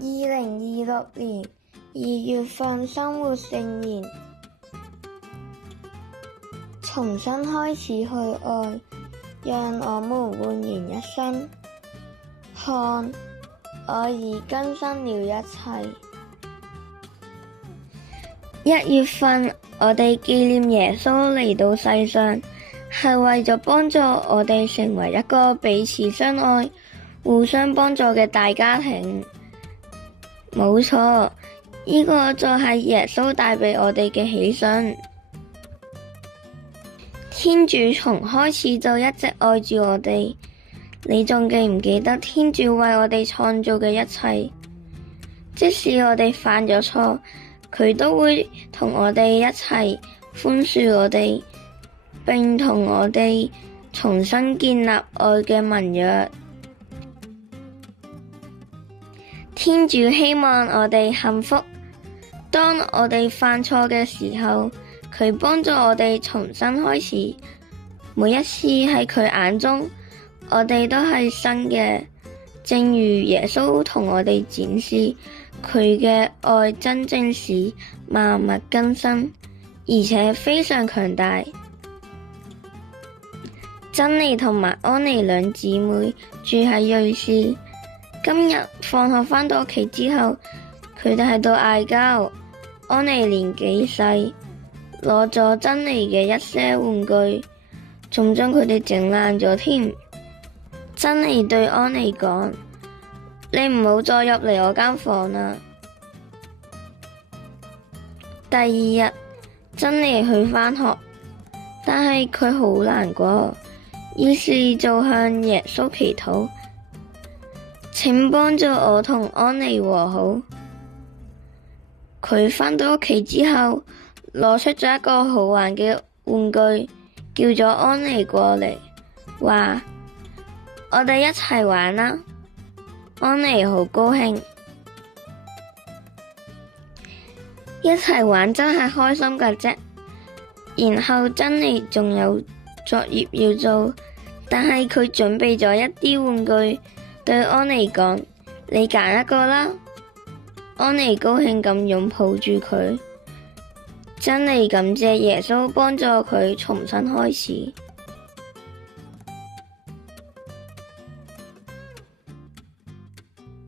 2026年2月份生活聖言，重新開始去愛，讓我們煥然一新。看，我已更新了一切。1月份，我哋紀念耶穌嚟到世上，係為咗幫助我哋成為一個彼此相愛、互相幫助嘅大家庭。冇錯，呢個就係耶穌帶俾我哋嘅喜訊。天主從開始就一直愛住我哋，你仲記唔記得天主為我哋創造嘅一切？即使我哋犯咗錯，佢都會同我哋一齊寬恕我哋，並同我哋重新建立愛嘅盟約。天主希望我哋幸福。當我哋犯錯嘅時候，佢幫助我哋重新開始。每一次喺佢眼中，我哋都係新嘅。正如耶穌同我哋展示，佢嘅愛真正使萬物更新，而且非常強大。珍妮同埋安妮兩姊妹住喺瑞士。今日放學返到屋企之後，佢哋喺度嗌交。安妮年紀細，攞咗珍妮嘅一些玩具，仲將佢哋整爛咗添。珍妮對安妮講：你唔好再入嚟我間房啦。第二日，珍妮去返學，但係佢好難過，於是就向耶穌祈禱。請幫助我同安妮和好。佢返到屋企之後，攞出咗一個好玩嘅玩具，叫咗安妮過嚟，話：我哋一齊玩啦。安妮好高興，一齊玩真係開心㗎啫。然後珍妮仲有作業要做，但係佢準備咗一啲玩具。對安妮講：你揀一個啦。安妮高興咁擁抱住佢。珍妮感謝耶穌幫助佢重新開始。